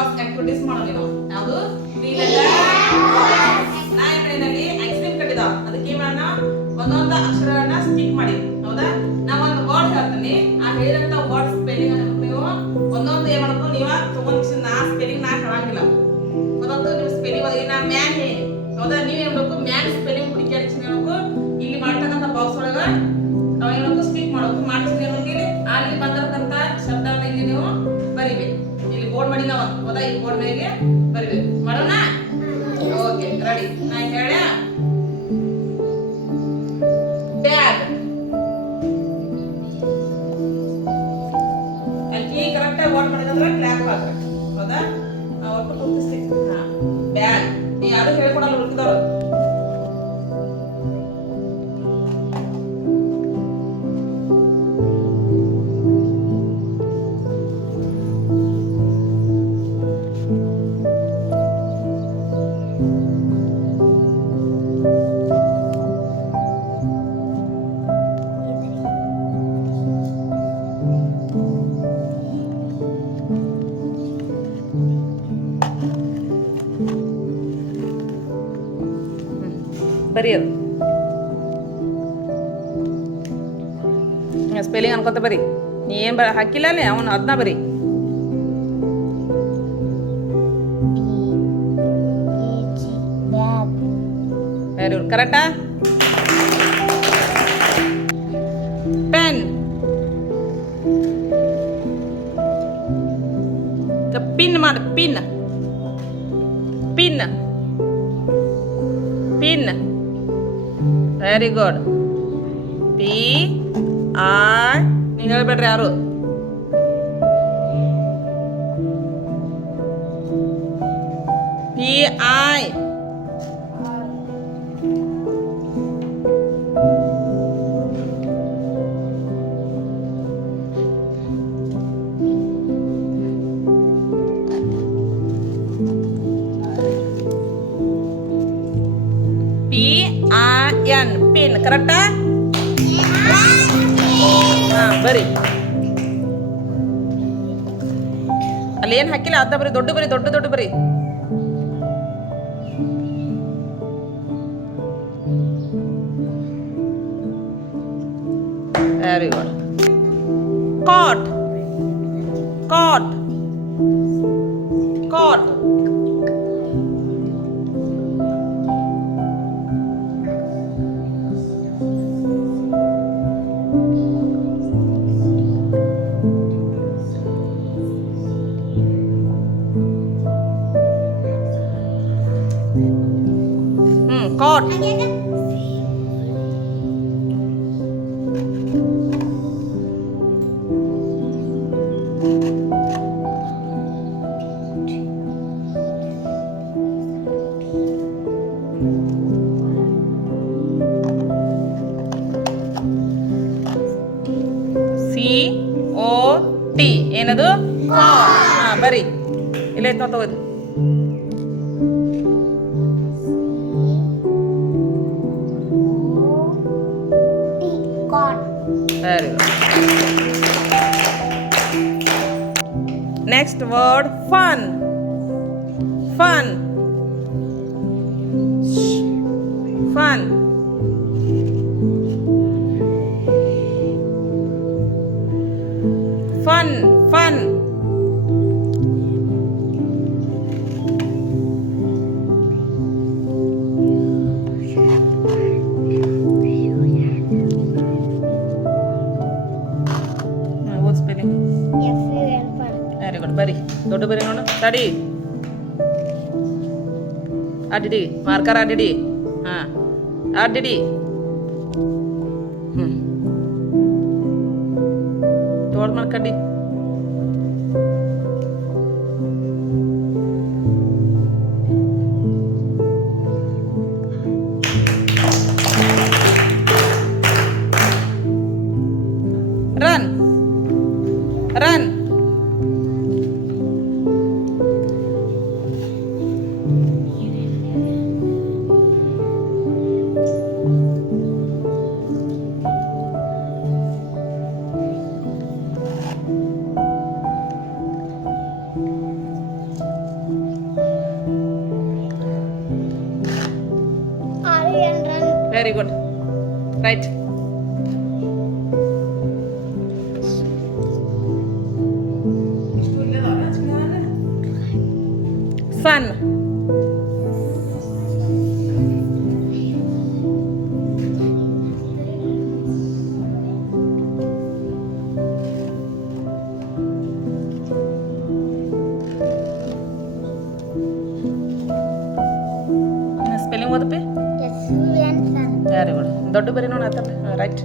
Words activities ಮಾಡೋಣ ನಾವು. ಯಾವುದು 3 ಲೆಟರ್. ನಾ ಈ ಕಡೆಯಲ್ಲಿ ಐಸ್ಕ್ರೀಮ್ ಕಟ್ಟಿದ ಅದಕ್ಕೆ ಮಾಡೋಣ ಒಂದೊಂದು ಅಕ್ಷರಗಳನ್ನ ಸ್ಟಿಕ್ ಮಾಡಿ. ಹೌದಾ? ನಾ ಒಂದು ವರ್ಡ್ ಹೇಳ್ತೀನಿ, ಆ ಹೇಳಿದಂತ ವರ್ಡ್ ಸ್ಪೆಲ್ಲಿಂಗ್ ಅನ್ನು ನೀವು ಒಂದೊಂದು ಏನ್ ಮಾಡಬೇಕು, ನೀವು ತಗೊಂಡು ನಾ ಸ್ಪೆಲ್ಲಿಂಗ್ ನಾ ಹೇಳಂಗಿಲ್ಲ. ಒಂದೊಂದು ನೀವು ಸ್ಪೆಲ್ಲಿಂಗ್ ಒಳಗೆ ನಾ ಮ್ಯಾನ್ ಹೇಳಿ. ಹೌದಾ? ನೀವು ಏನ್ ಮಾಡಬೇಕು, ಮ್ಯಾನ್ ಸ್ಪೆಲ್ಲಿಂಗ್ ಹುಡುಕಿ ಹೇಳ್ಬೇಕು. ಇಲ್ಲಿ ಮಾಡ್ತಕ್ಕಂಥ ಬಾಕ್ಸ್ ಒಳಗ ನಾವು ಏನ್ ಮಾಡಬೇಕು, ಸ್ಟಿಕ್ ಮಾಡಬೇಕು. ಮಾಡಿಸಿ ಇಲ್ಲಿ ಅಲ್ಲಿ ಬಂದಿರತಕ್ಕಂಥ ಶಬ್ದವನ್ನ ಇಲ್ಲಿ ನೀವು ಬರಿಬೇಕು. ಇಲ್ಲಿ ಬೋರ್ಡ್ ಮಾಡಿ ನಾವು. ಹೌದಾ? ಈ ಬೋರ್ಡ್ ಮೇಲೆ ಬರಿಬೇಕು. ಮಾಡೋಣ? Okay, ready. ನಾ ಹೇಳ ಬ್ಯಾಗ್. ಅಲ್ಲಿ ಕರೆಕ್ಟ್ ಆಗಿ ವರ್ಡ್ ಮಾಡಿದ್ರೆ ಕ್ಲಾಪ್ ಹಾಕ್ರಿ. ಹೌದಾ? ಒಟ್ಟು ಕೂತಿಸ್ತೀವಿ. ಹಾ, ಬ್ಯಾಗ್. ಯಾರು ಹೇಳ್ಕೊಡಲ್ಲ ಹುಡುಕಿದವರು. ಬರೆಯೋದು ಸ್ಪೆಲ್ಲಿಂಗ್ ಅನ್ಕೊಂತ ಬರಿ. ನೀ ಏನ್ ಹಾಕಿಲ್ಲ ಅಲ್ಲಿ ಅವನು ಅದನ್ನ ಬರಿ. Very good. ಕರೆಕ್ಟಾ? ಪೆನ್. ಪಿನ್ ಮಾಡು. Pin pin pin. Very good. P I. ನೀವು ಹೇಳ್ಬೇಡ್ರಿ ಯಾರು. P I. PIN. ಪಿನ್. ಕರೆಕ್ಟಾ? ಹಾ, ಬರಿ. ಅಲ್ಲಿ ಏನ್ ಹಾಕಿಲ್ಲ ಅದ ಬರಿ. ದೊಡ್ಡ ಬರಿ. ದೊಡ್ಡ ದೊಡ್ಡ ಬರಿ. Very good. Caught. Caught. Caught. Caught. COT. ಏನದು? ಹಾ, ಬರಿ. ಇಲ್ಲ ಐತ್ ನಾವು ತಗೋದು. Very good. Next word, fun. Fun. Fun. Fun. Fun. Very good. ಬರಿ. ದೊಡ್ಡ ಬರಿ ನೋಡು. ತಡಿ. ಅಡ್ಡಿಡಿ. ಮಾರ್ಕರ್ ಅಡ್ಡಿಡಿ. ಹಾ, ಅಡ್ಡಿಡಿ. ತೋಡ್ ಮಾಡ್ಕಡ್ಡಿ. Run. Run. Very good right. Sun. Spelling ಓದಪ್ಪಿ. S-U-N, sun. Very good. ದೊಡ್ಡ ಬರೀ ನೋಡಿ ಆತಲ್ಲ ರೈಟ್.